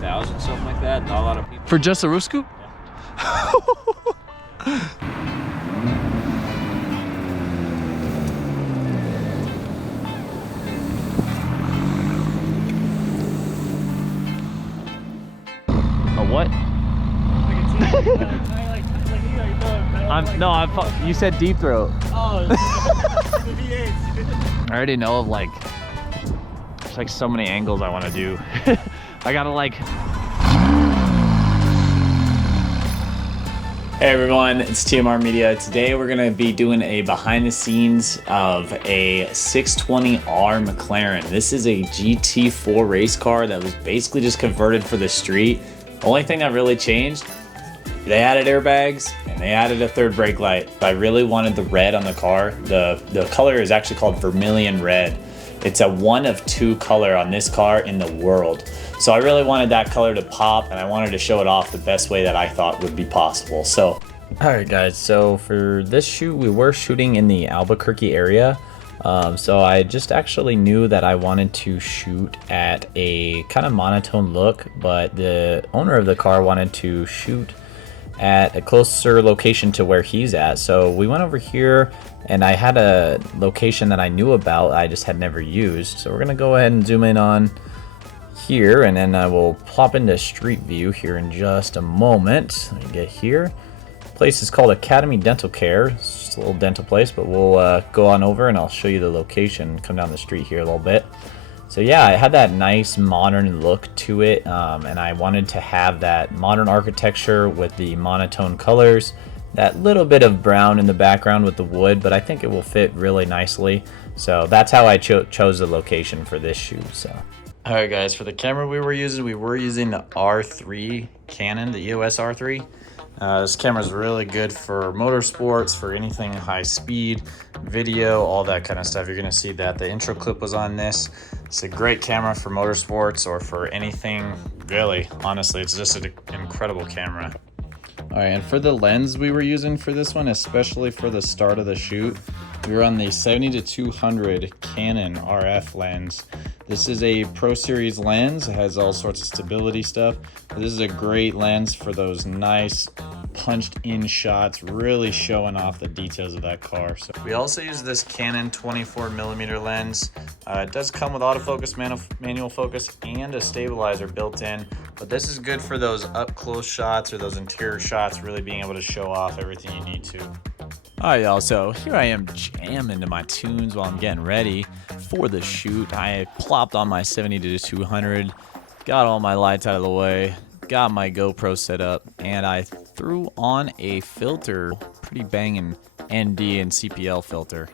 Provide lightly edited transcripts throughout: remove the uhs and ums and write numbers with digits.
$50,000, something like that. Not a lot of people. For just a roof scoop? Yeah. What? You said deep throat. Oh, I already know of like, there's like so many angles I want to do. I gotta like. Hey everyone, it's TMR Media. Today we're gonna be doing a behind the scenes of a 620R Mclaren. This is a GT4 race car that was basically just converted for the street. The only thing that really changed, they added airbags and they added a third brake light. But I really wanted the red on the car. The color is actually called vermilion red. It's a 1 of 2 color on this car in the world. So I really wanted that color to pop and I wanted to show it off the best way that I thought would be possible. So, all right guys, so for this shoot, we were shooting in the Albuquerque area. So I just actually knew that I wanted to shoot at a kind of monotone look, but the owner of the car wanted to shoot at a closer location to where he's at. So we went over here and I had a location that I knew about, I just had never used. So we're gonna go ahead and zoom in on here and then I will plop into street view here in just a moment. Let me get here. Place is called Academy Dental Care. It's just a little dental place, but we'll go on over and I'll show you the location. Come down the street here a little bit. So yeah, it had that nice modern look to it, and I wanted to have that modern architecture with the monotone colors, that little bit of brown in the background with the wood, but I think it will fit really nicely. So that's how I chose the location for this shoot. So. All right guys, for the camera we were using the R3 Canon, the EOS R3. This camera is really good for motorsports, for anything high speed, video, all that kind of stuff. You're gonna see that the intro clip was on this. It's a great camera for motorsports or for anything, really. Honestly, it's just an incredible camera. All right, and for the lens we were using for this one, especially for the start of the shoot, we were on the 70-200 Canon RF lens. This is a Pro Series lens. It has all sorts of stability stuff. But this is a great lens for those nice punched in shots, really showing off the details of that car. So we also use this Canon 24mm lens. It does come with autofocus, manual focus, and a stabilizer built in. But this is good for those up close shots or those interior shots, really being able to show off everything you need to. Alright y'all, so here I am jamming to my tunes while I'm getting ready for the shoot. I plopped on my 70-200, got all my lights out of the way, got my GoPro set up, and I threw on a filter, pretty banging ND and CPL filter.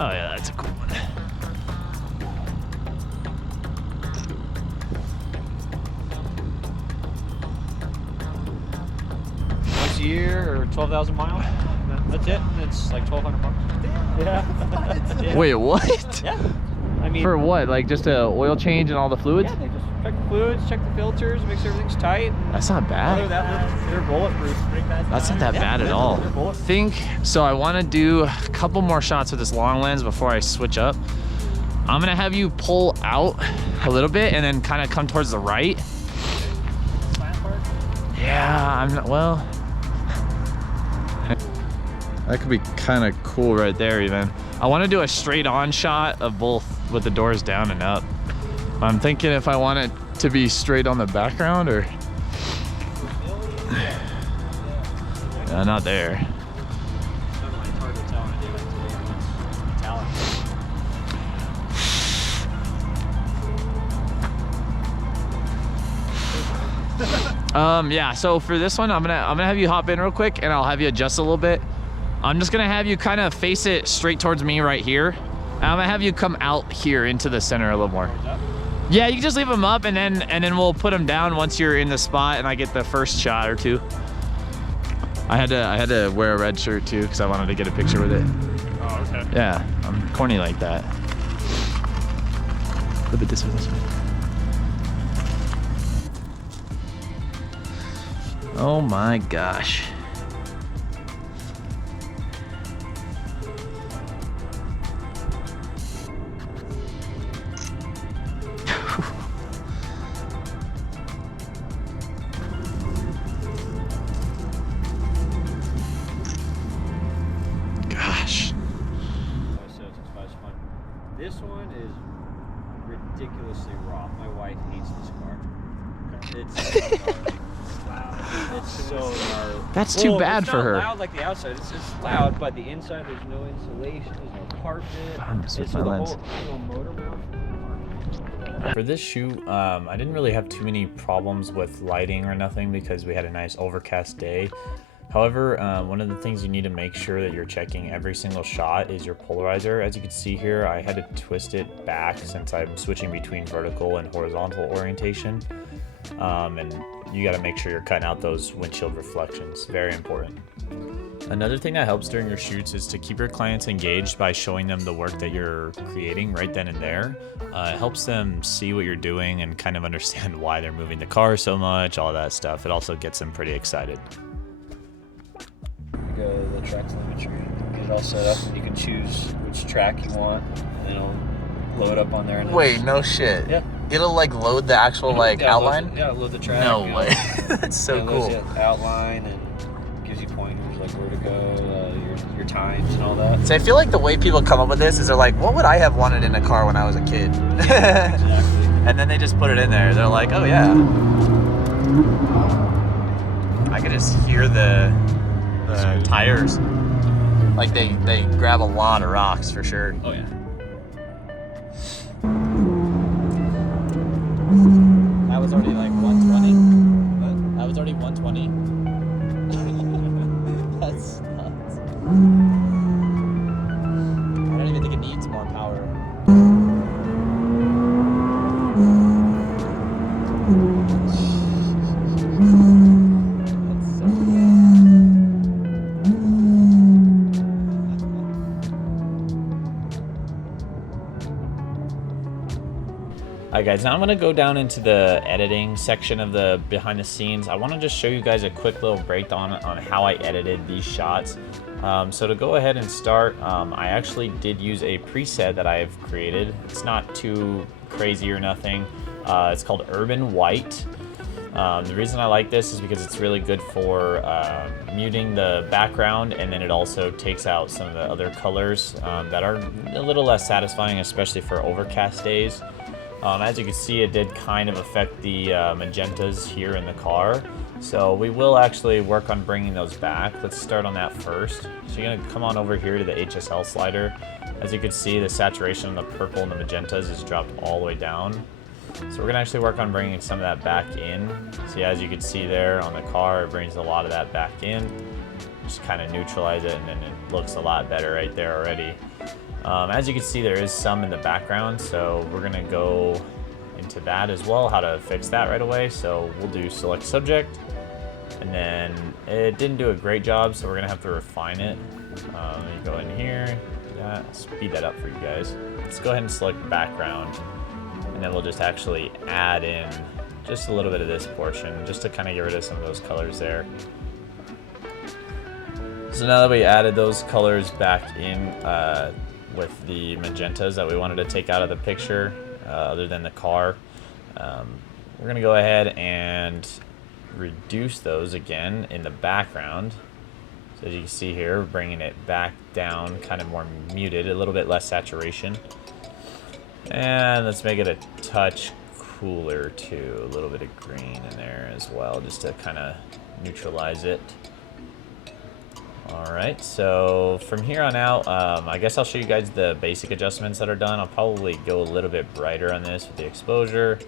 Oh yeah, that's a cool one. Once a year or 12,000 miles. That's it. It's like 1,200 bucks. Yeah. Yeah. Wait, what? Yeah. I mean, for what? Like just a oil change and all the fluids? Yeah, they just check the fluids, check the filters, make sure everything's tight. That's not bad. They're bulletproof. That's not that bad at all. I think so. I want to do a couple more shots with this long lens before I switch up. I'm gonna have you pull out a little bit and then kind of come towards the right. Yeah, I'm not, well, that could be kind of cool right there even. I want to do a straight on shot of both with the doors down and up. I'm thinking if I want it to be straight on the background or not there. Yeah, so for this one, I'm gonna have you hop in real quick and I'll have you adjust a little bit. I'm just gonna have you kind of face it straight towards me right here. I'm gonna have you come out here into the center a little more. Yeah, you can just leave them up, and then we'll put them down once you're in the spot, and I get the first shot or two. I had to wear a red shirt too because I wanted to get a picture with it. Oh, okay. Yeah, I'm corny like that. A little bit this way, this way. Oh my gosh. Gosh. This one is ridiculously raw. My wife hates this car. It's so gnarly. That's too bad for her. It's not loud like the outside. It's loud, but the inside there's no insulation. There's no carpet. It's my lens. Whole motor mount. For this shoot, I didn't really have too many problems with lighting or nothing because we had a nice overcast day. However, one of the things you need to make sure that you're checking every single shot is your polarizer. As you can see here, I had to twist it back since I'm switching between vertical and horizontal orientation. And you got to make sure you're cutting out those windshield reflections. Very important. Another thing that helps during your shoots is to keep your clients engaged by showing them the work that you're creating right then and there. It helps them see what you're doing and kind of understand why they're moving the car so much, all that stuff. It also gets them pretty excited. You go to the track telemetry, get it all set up, and you can choose which track you want, and then it'll load up on there. And Wait, no shit. Yeah. It'll like load the actual like outline? Load the track. No way. That's so cool. Loads the outline and gives you pointers like where to go, your times and all that. So I feel like the way people come up with this is they're like, what would I have wanted in a car when I was a kid? Yeah, exactly. And then they just put it in there. They're like, oh yeah. I could just hear the tires. Like they grab a lot of rocks for sure. Oh yeah. That was already like 120. What? That was already 120. That's nuts. I don't even think it needs more power. That's so good. Alright guys, now I'm going to go down into the editing section of the behind the scenes. I want to just show you guys a quick little breakdown on how I edited these shots. So to go ahead and start, I actually did use a preset that I've created. It's not too crazy or nothing. It's called Urban White. The reason I like this is because it's really good for muting the background, and then it also takes out some of the other colors that are a little less satisfying, especially for overcast days. As you can see, it did kind of affect the magentas here in the car. So we will actually work on bringing those back. Let's start on that first. So you're gonna come on over here to the HSL slider. As you can see, the saturation on the purple and the magentas is dropped all the way down. So we're gonna actually work on bringing some of that back in. See, as you can see there on the car, it brings a lot of that back in. Just kind of neutralize it, and then it looks a lot better right there already. As you can see, there is some in the background, so we're gonna go into that as well, how to fix that right away. So we'll do select subject, and then it didn't do a great job, so we're gonna have to refine it. You go in here, speed that up for you guys. Let's go ahead and select background, and then we'll just actually add in just a little bit of this portion, just to kind of get rid of some of those colors there. So now that we added those colors back in, with the magentas that we wanted to take out of the picture, other than the car, we're gonna go ahead and reduce those again in the background. So as you can see here, we're bringing it back down, kind of more muted, a little bit less saturation. And let's make it a touch cooler too, a little bit of green in there as well, just to kind of neutralize it. Alright, so from here on out, I guess I'll show you guys the basic adjustments that are done. I'll probably go a little bit brighter on this with the exposure.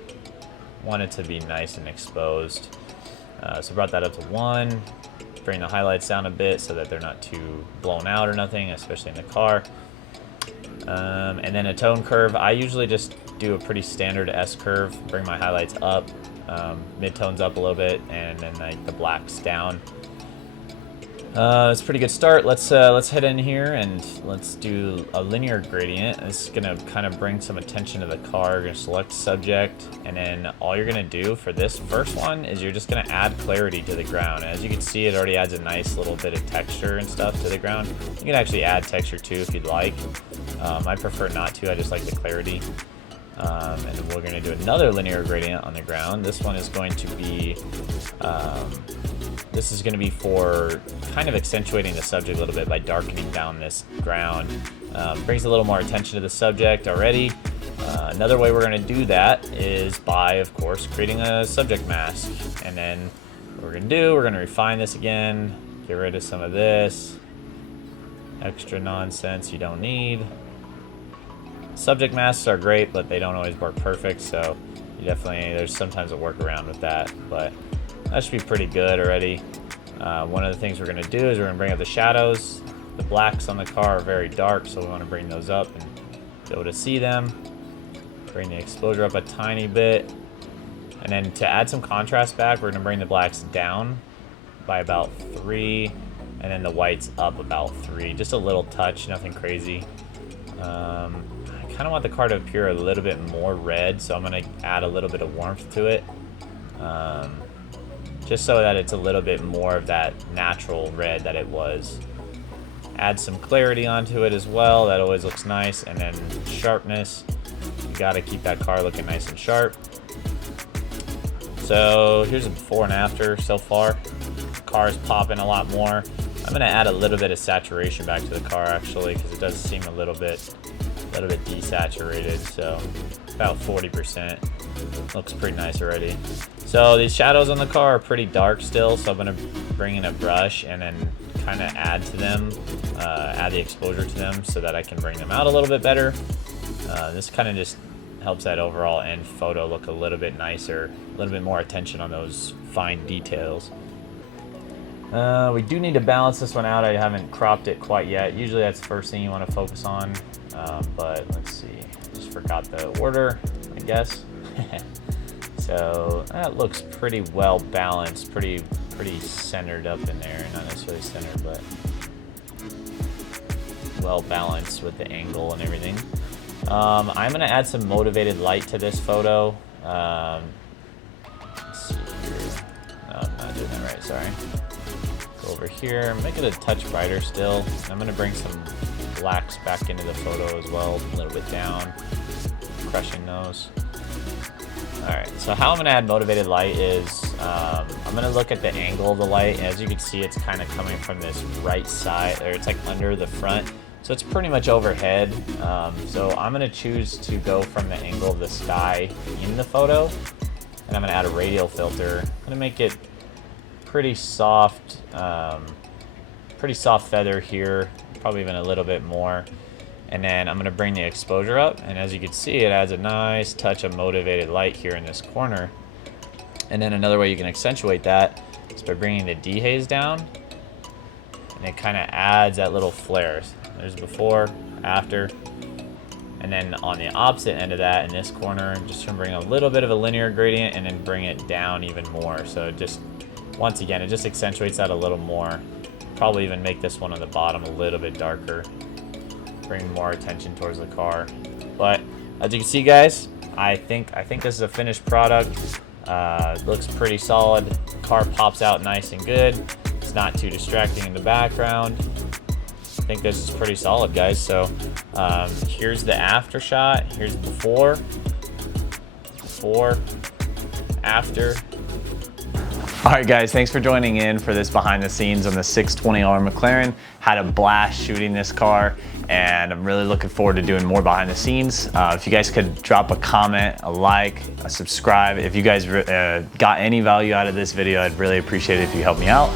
Want it to be nice and exposed. So brought that up to 1. Bring the highlights down a bit so that they're not too blown out or nothing, especially in the car. And then a tone curve. I usually just do a pretty standard S curve, bring my highlights up, mid-tones up a little bit, and then like the blacks down. It's a pretty good start. Let's head in here and let's do a linear gradient. This is gonna kind of bring some attention to the car. You're gonna select subject, and then all you're gonna do for this first one is you're just gonna add clarity to the ground. As you can see, it already adds a nice little bit of texture and stuff to the ground. You can actually add texture too if you'd like. I prefer not to. I just like the clarity. And then we're gonna do another linear gradient on the ground. This one is going to be for kind of accentuating the subject a little bit by darkening down this ground. Brings a little more attention to the subject already. Another way we're going to do that is by, of course, creating a subject mask. And then what we're going to do, we're going to refine this again, get rid of some of this extra nonsense you don't need. Subject masks are great, but they don't always work perfect, so you definitely, there's sometimes a workaround with that, but that should be pretty good already. One of the things we're going to do is we're going to bring up the shadows. The blacks on the car are very dark, so we want to bring those up and be able to see them. Bring the exposure up a tiny bit. And then to add some contrast back, we're going to bring the blacks down by about 3, and then the whites up about 3. Just a little touch, nothing crazy. I kind of want the car to appear a little bit more red, so I'm going to add a little bit of warmth to it. Just so that it's a little bit more of that natural red that it was. Add some clarity onto it as well. That always looks nice. And then sharpness. You got to keep that car looking nice and sharp. So here's a before and after so far. The car is popping a lot more. I'm going to add a little bit of saturation back to the car actually, because it does seem a little bit desaturated. So about 40%. Looks pretty nice already. So these shadows on the car are pretty dark still, so I'm going to bring in a brush and then kind of add to them, add the exposure to them so that I can bring them out a little bit better. This kind of just helps that overall end photo look a little bit nicer, a little bit more attention on those fine details. We do need to balance this one out. I haven't cropped it quite yet. Usually that's the first thing you want to focus on, but let's see. Just forgot the order, I guess. So that looks pretty well balanced, pretty centered up in there. Not necessarily centered, but well balanced with the angle and everything. I'm gonna add some motivated light to this photo. Let's see here. No, I'm not doing that right, sorry. Go over here, make it a touch brighter still. I'm gonna bring some blacks back into the photo as well, a little bit down, crushing those. Alright, so how I'm going to add motivated light is I'm going to look at the angle of the light. As you can see, it's kind of coming from this right side, or it's like under the front. So it's pretty much overhead. So I'm going to choose to go from the angle of the sky in the photo. And I'm going to add a radial filter. I'm going to make it pretty soft feather here, probably even a little bit more. And then I'm going to bring the exposure up, and as you can see, it adds a nice touch of motivated light here in this corner. And then another way you can accentuate that is by bringing the dehaze down, and it kind of adds that little flare. There's before, after, and then on the opposite end of that, in this corner, I'm just going to bring a little bit of a linear gradient and then bring it down even more. So it just, once again, it just accentuates that a little more. Probably even make this one on the bottom a little bit darker. Bring more attention towards the car. But as you can see, guys, I think this is a finished product. Looks pretty solid. Car pops out nice and good. It's not too distracting in the background. I think this is pretty solid, guys. So here's the after shot. Here's before, after. All right, guys, thanks for joining in for this behind the scenes on the 620R Mclaren. Had a blast shooting this car, and I'm really looking forward to doing more behind the scenes. If you guys could drop a comment, a like, a subscribe. If you guys got any value out of this video, I'd really appreciate it if you help me out.